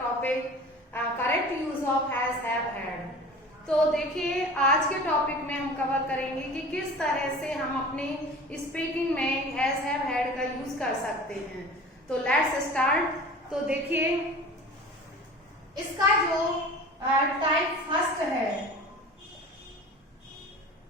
Topic correct use of has have had. तो देखिए आज के टॉपिक में हम कवर करेंगे कि किस तरह से हम अपने स्पीकिंग में हैज हैव हैड का यूज कर सकते हैं। तो लेट्स स्टार्ट। तो देखिए इसका जो टाइप फर्स्ट है,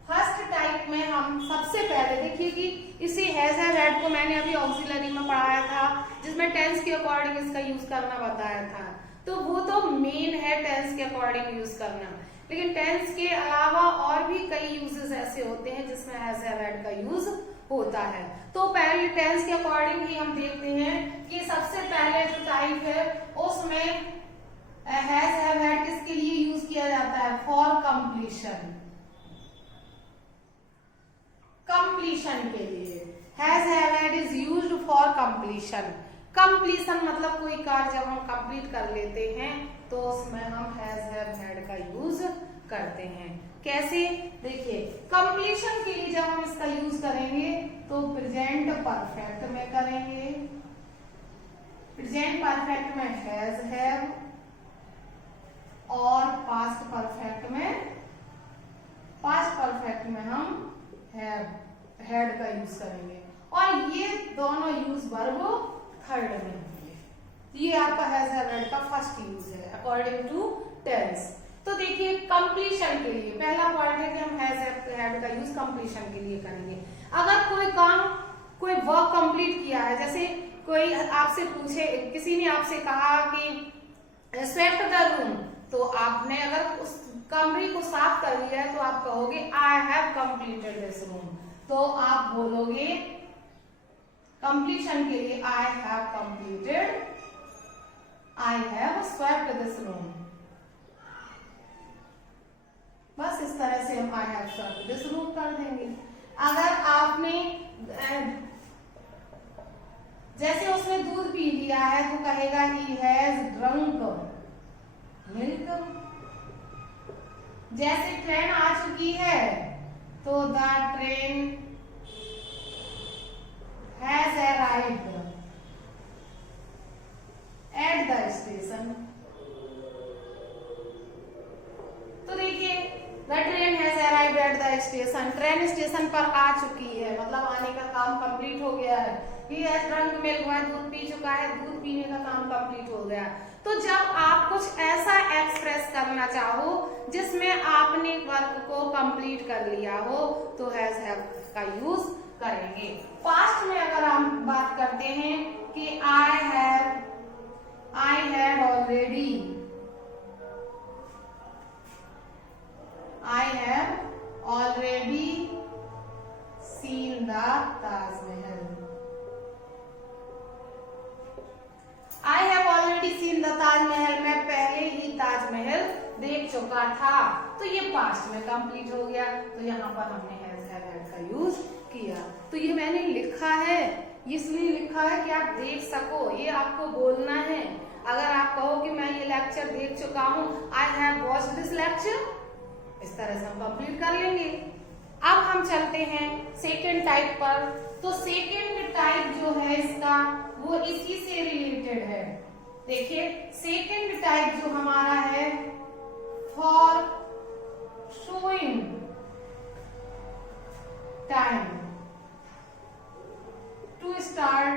फर्स्ट टाइप में हम सबसे पहले देखिए कि इसी हैज हैव हैड को मैंने अभी ऑक्सिलरी में पढ़ाया था जिसमें टेंस के अकॉर्डिंग इसका यूज करना बताया था। तो वो तो मेन है टेंस के अकॉर्डिंग यूज करना, लेकिन टेंस के अलावा और भी कई यूजेस ऐसे होते हैं जिसमें हैज हैव हैड का यूज होता है। तो पहले टेंस के अकॉर्डिंग ही हम देखते हैं कि सबसे पहले जो टाइप है उसमें हैज हैव हैड किसके लिए यूज किया जाता है? फॉर कंप्लीशन, कंप्लीशन के लिए has have had is used for completion. Completion मतलब कोई कार्य जब हम कंप्लीट कर लेते हैं तो उसमें हम हैज हैव हैड का यूज करते हैं। कैसे? देखिए कंप्लीशन के लिए जब हम इसका यूज करेंगे तो प्रेजेंट परफेक्ट में करेंगे। प्रेजेंट परफेक्ट में हैज हैव और पास्ट परफेक्ट में हम हैड का यूज करेंगे और ये दोनों यूज वर्ब थर्ड में होंगे। ये आपका हैज हैव हैड का फर्स्ट यूज है अकॉर्डिंग टू टेंस। तो देखिए कंप्लीशन के लिए पहला पॉइंट है कि हम हैज हैड का यूज कंप्लीशन के लिए करेंगे। अगर कोई काम, कोई वर्क कंप्लीट किया है, जैसे कोई आपसे पूछे, किसी ने आपसे कहा कि स्वेप्ट द रूम, तो आपने अगर उस कमरे को साफ कर लिया है तो आप कहोगे I have completed this room. तो आप बोलोगे कंप्लीशन के लिए I have completed, I have swept this room. बस इस तरह से हम I have swept this room कर देंगे। अगर आपने जैसे उसने दूध पी लिया है तो कहेगा ही हैज ड्रंक मिल्क। जैसे ट्रेन आ चुकी है तो the train has arrived at the station. तो देखिए the train has arrived at the station, train station पर आ चुकी है, मतलब आने का काम कंप्लीट हो गया है। ही हैज ड्रंक मिल्क, वह दूध पी चुका है, दूध पीने का काम कंप्लीट हो गया। तो जब आप कुछ ऐसा एक्सप्रेस करना चाहो जिसमें आपने वर्क को कंप्लीट कर लिया हो तो हैज हैव का यूज करेंगे। पास्ट में अगर हम बात करते हैं कि I had already, I have already seen the Taj Mahal. I have already seen the Taj Mahal. मैं पहले ही ताजमहल देख चुका था। तो ये पास्ट में कंप्लीट हो गया। तो यहाँ पर हमने हैज हैव हैड का यूज किया। तो ये मैंने लिखा है, इसलिए लिखा है कि आप देख सको, ये आपको बोलना है। अगर आप कहो कि मैं ये लेक्चर देख चुका हूँ, I have watched this lecture, इस तरह से हम कंप्लीट कर लेंगे। अब हम चलते हैं सेकेंड टाइप पर। तो सेकेंड टाइप जो है इसका वो इसी से रिलेटेड है। देखिए सेकेंड टाइप जो हमारा है for showing time to start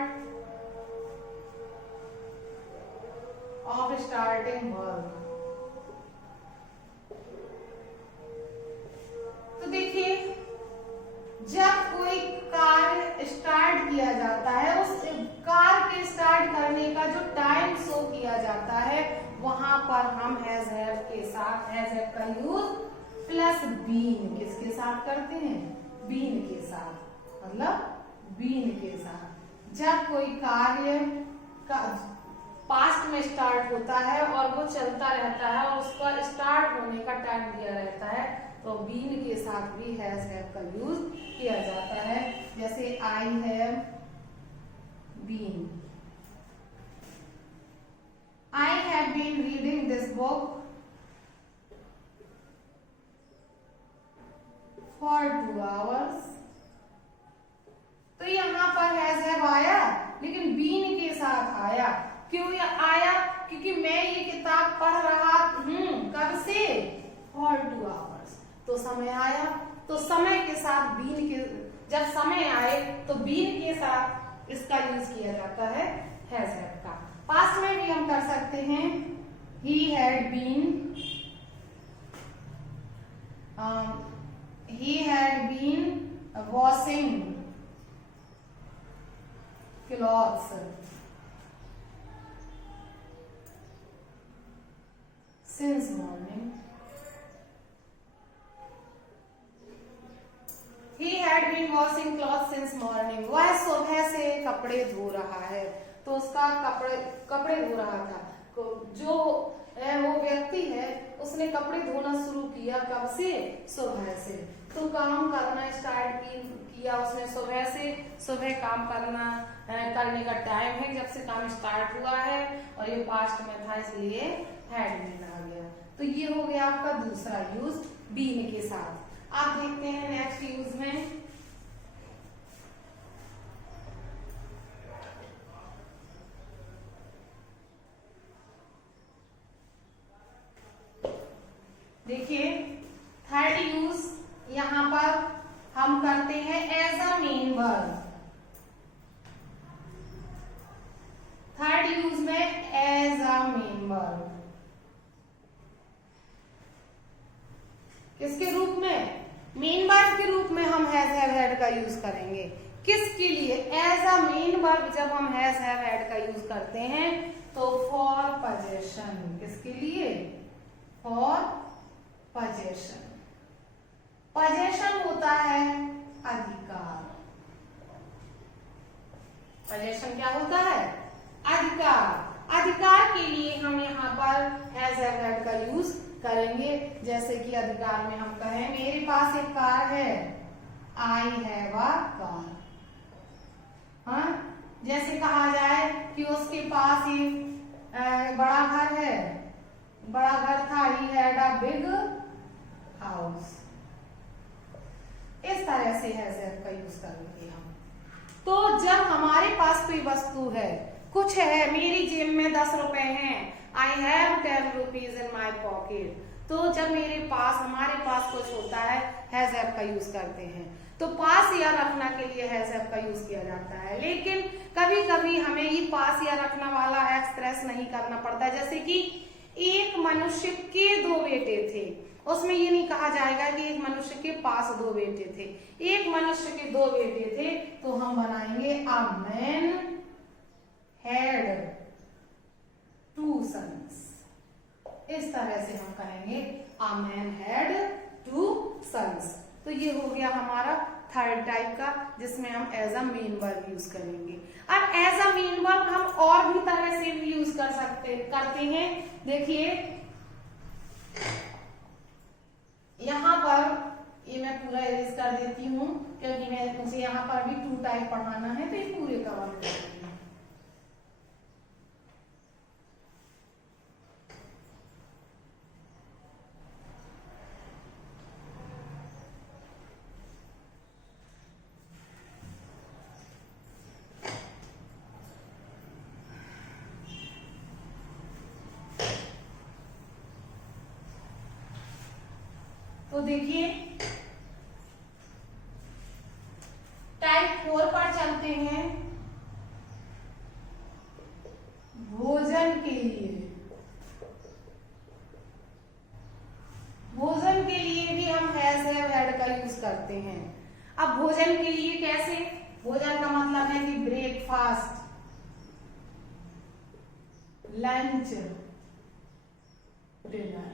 of starting work. तो देखिए जब कोई कार्य स्टार्ट किया जाता है, उस कार्य के स्टार्ट करने का जो टाइम शो किया जाता है वहां पर हम हैज हैव के साथ हैज हैव का यूज प्लस बीन किसके साथ करते हैं? बीन के साथ, मतलब बीन के साथ। जब कोई कार्य का पास्ट में स्टार्ट होता है और वो चलता रहता है और उसका स्टार्ट होने का टाइम दिया रहता है तो बीन के साथ भी हैज हैव का यूज किया जाता है। जैसे I have been, I have been reading this book for 2 hours। तो यहाँ पर हैज हैव आया लेकिन बीन के साथ आया। क्यों आया? क्योंकि मैं ये किताब पढ़ रहा हूँ कब से, फॉर 2 आवर्स। तो समय आया, तो समय के साथ बीन के, जब समय आए तो बीन के साथ इसका यूज किया जाता है हैज हैड का। पास्ट में भी हम कर सकते हैं, he had been washing clothes since morning. He had been washing clothes since morning. वह सुबह से कपड़े धो रहा है, तो उसका कपड़े धो रहा था। जो वो व्यक्ति है उसने कपड़े धोना शुरू किया कब से, सुबह से। तो काम करना स्टार्ट किया उसने सुबह से। सुबह काम करने का टाइम है जब से काम स्टार्ट हुआ है, और ये पास्ट में था इसलिए हैड बीन आ गया। तो ये हो गया आपका दूसरा यूज बीन के साथ। आप देखते हैं नेक्स्ट यूज में, देखिए थर्ड यूज यहां पर हम करते हैं as a main verb. Third use में एज अ मेन वर्ब किसके रूप में, मेन वर्ब के रूप में हम हैज हैव हैड का यूज करेंगे। किसके लिए, एज अ मेन वर्ब जब हम हैज हैव हैड का यूज करते हैं तो फॉर पोजेशन, किसके लिए, फॉर पोजेशन। पोजेशन होता है अधिकार। पोजेशन क्या होता है, अधिकार। अधिकार के लिए हम यहाँ पर हैज हैव हैड का यूज करेंगे। जैसे कि अधिकार में हम कहें मेरे पास एक कार है, आई हैव अ कार। हाँ, जैसे कहा जाए कि उसके पास ही बड़ा घर है, बड़ा घर था, he had a big house. इस तरह से हैज हैव का यूज करेंगे हम। तो जब हमारे पास कोई वस्तु है, कुछ है, मेरी जेब में 10 रुपए हैं, I have 10 rupees in my pocket. तो जब हमारे पास कुछ होता है हैज हैव का यूज करते हैं। तो पास या रखना के लिए हैज हैव का यूज किया जाता है, लेकिन कभी कभी हमें ये पास या रखना वाला एक्सप्रेस नहीं करना पड़ता। जैसे कि एक मनुष्य के 2 बेटे थे, उसमें ये नहीं कहा जाएगा कि एक मनुष्य के पास 2 बेटे थे। एक मनुष्य के 2 बेटे थे, तो हम बनाएंगे अ मैन हैड 2 sons। इस तरह से हम कहेंगे अ मैन हैड 2 sons। तो ये हो गया हमारा थर्ड टाइप का, जिसमें हम as a main verb use करेंगे। अब एज अ मेन वर्ब हम और भी तरह से भी यूज करते हैं। देखिए यहाँ पर ये मैं पूरा इरेज कर देती हूँ, क्योंकि मुझे यहाँ पर भी 2 टाइप पढ़ाना है, तो ये पूरे कवर कर देती हूँ। तो देखिए टाइप 4 पर चलते हैं, भोजन के लिए। भोजन के लिए भी हम हैज हैव हैड का यूज करते हैं। अब भोजन के लिए कैसे, भोजन का मतलब है कि ब्रेकफास्ट, लंच, डिनर।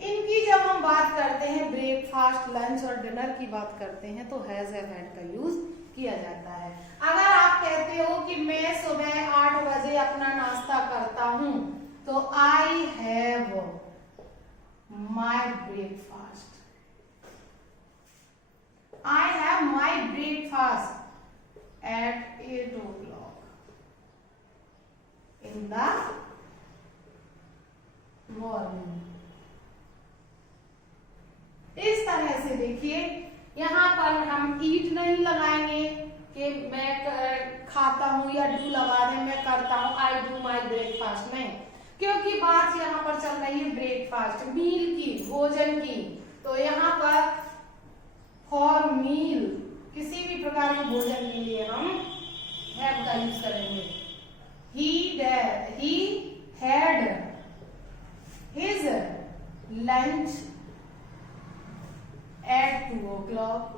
इनकी जब हम बात करते हैं, ब्रेकफास्ट, लंच और डिनर की बात करते हैं, तो हैज हैव हैड का यूज किया जाता है। अगर आप कहते हो कि मैं सुबह 8 बजे अपना नाश्ता करता हूं, तो I have my breakfast. I have my breakfast at 8 o'clock in the morning. इस तरह से देखिए यहाँ पर हम ईट नहीं लगाएंगे कि मैं खाता हूँ या डू लगा दें, मैं करता हूँ, आई डू माई ब्रेकफास्ट में, क्योंकि बात यहाँ पर चल रही है ब्रेकफास्ट, मील की, भोजन की। तो यहाँ पर फॉर मील, किसी भी प्रकार के भोजन के लिए हम हैव का यूज करेंगे। he had his lunch at 2 o'clock।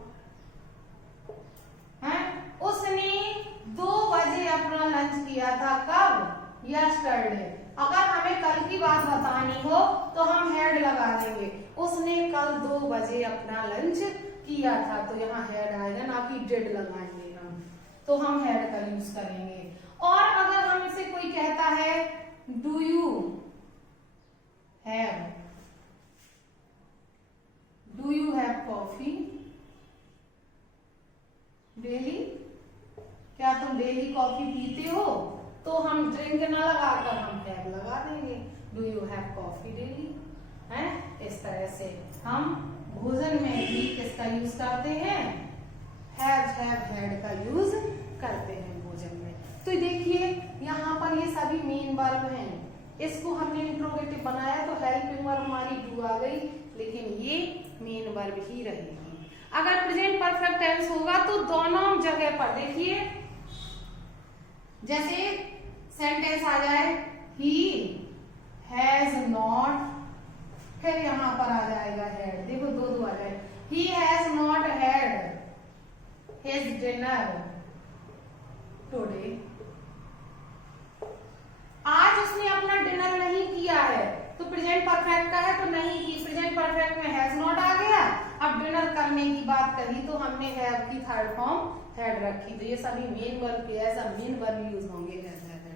उसने 2 बजे अपना लंच किया था, कब? यस्टरडे। अगर हमें कल की बात बतानी हो तो हम हैड लगा देंगे, उसने कल 2 बजे अपना लंच किया था, तो यहाँ हैड आएगा, ना कि डिड लगाएंगे हम, तो हम हैड का यूज करेंगे। और अगर हम इसे कोई कहता है do you have coffee daily, क्या तुम डेली कॉफी पीते हो, तो हम ड्रिंक ना लगाकर हम हैव लगा देंगे, do you have coffee daily, है। इस तरह से हम भोजन में भी किसका यूज करते हैं, हैड का यूज करते हैं भोजन में। तो देखिए यहाँ पर ये सभी मेन वर्ब हैं, इसको हमने इंट्रोगेटिव बनाया तो हेल्पिंग वर्ब हमारी डू आ गई, लेकिन ये मेन वर्ब ही रहेगी। अगर प्रेजेंट परफेक्ट टेंस होगा तो दोनों जगह पर देखिए, जैसे सेंटेंस आ जाए ही हैज नॉट, फिर यहाँ पर आ जाएगा हैड, देखो दो आ जाए, he has not had his dinner today, आज उसने अपना डिनर नहीं किया है, तो प्रेजेंट परफेक्ट का है तो नहीं की, प्रेजेंट परफेक्ट में हैज नॉट आ गया। अब डिनर करने की बात कही तो हमने हैव की थर्ड फॉर्म हैड रखी, तो ये सभी मेन वर्ब के ऐसा मेन वर्ब यूज होंगे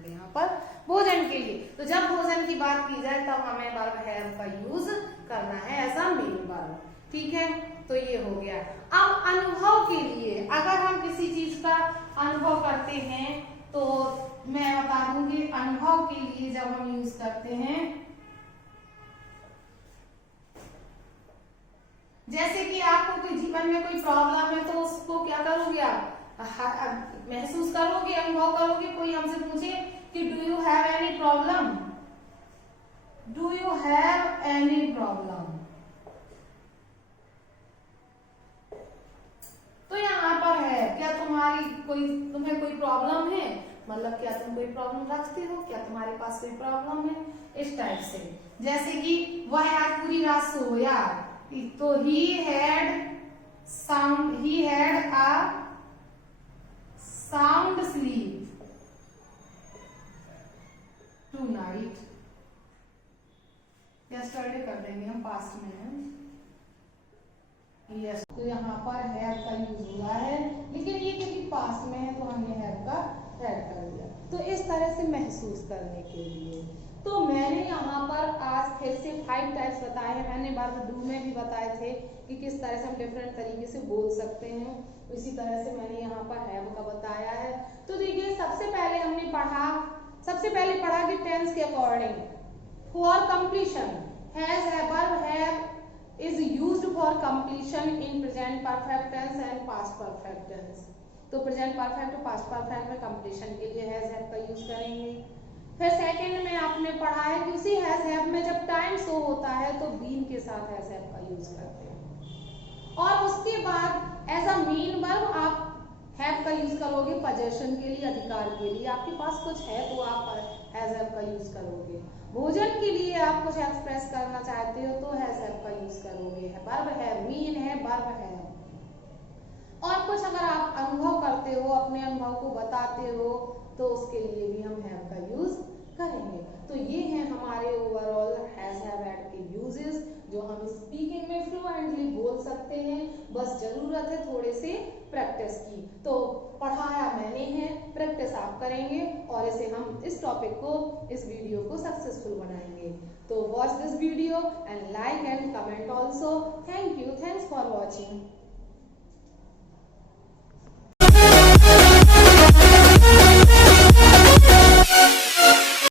यहाँ पर भोजन के लिए। तो जब भोजन की बात की जाए तब हमें वर्ब हैव का यूज करना है ऐसा मेन वर्ब, ठीक है। तो ये हो गया। अब अनुभव के लिए, अगर हम किसी चीज का अनुभव करते हैं तो मैं बता दूंगी अनुभव के लिए जब हम यूज करते हैं, जैसे कि आपको कोई जीवन में कोई प्रॉब्लम है तो उसको क्या करोगे आप, महसूस करोगे, अनुभव करोगे। कोई हमसे पूछे कि do you have any problem, do you have any problem, तो यहाँ पर है क्या तुम्हें कोई प्रॉब्लम है, मतलब क्या तुम कोई प्रॉब्लम रखते हो, क्या तुम्हारे पास कोई प्रॉब्लम है, इस टाइप से। जैसे कि वह आज पूरी रात सोया, तो he had a sound sleep tonight। yesterday कर देंगे हम, पास्ट में है, यस। तो यहाँ पर हैव का यूज हुआ है, लेकिन ये क्योंकि पास्ट में है तो हमने हैव का ऐड कर दिया। तो इस तरह से महसूस करने के लिए, तो मैंने यहाँ पर आज फिर से 5 टाइप्स बताए हैं। मैंने वर्ब डू में भी बताए थे कि किस तरह से हम डिफरेंट तरीके से बोल सकते हैं, इसी तरह से मैंने यहाँ पर हैव का बताया है। तो देखिए सबसे पहले हमने पढ़ा कि टेंस के according for completion have is used for completion in present perfect tense and past perfect tense. तो प्रेजेंट परफेक्ट और पास्ट परफेक्ट में कंप्लीशन के लिए हैव का यूज करेंगे। फिर सेकंड में आपने पढ़ा है कि उसी हैव में जब टाइम शो होता है तो बीन के साथ हैव का यूज करते हैं। और उसके बाद एज अ मेन वर्ब आप हैव का यूज करोगे पोजीशन के लिए, अधिकार के लिए। आपके पास कुछ है तो आप हैव का यूज करोगे। भोजन के लिए आप कुछ एक्सप्रेस करना चाहते हो तो हैव का यूज करोगे। वर्ब है, मीन है, वर्ब है। और कुछ अगर आप अनुभव करते हो, अपने अनुभव को बताते हो, तो उसके लिए भी हम हैव का यूज करेंगे। तो ये हैं हमारे ओवरऑल हैज हैव हैड के यूजेस जो हम स्पीकिंग में फ्लुएंटली बोल सकते हैं। बस जरूरत है थोड़े से प्रैक्टिस की। तो पढ़ाया मैंने है, प्रैक्टिस आप करेंगे और इस टॉपिक को, इस वीडियो को सक्सेसफुल बनाएंगे। तो watch this video and like and comment also. Thank you, thanks for watching.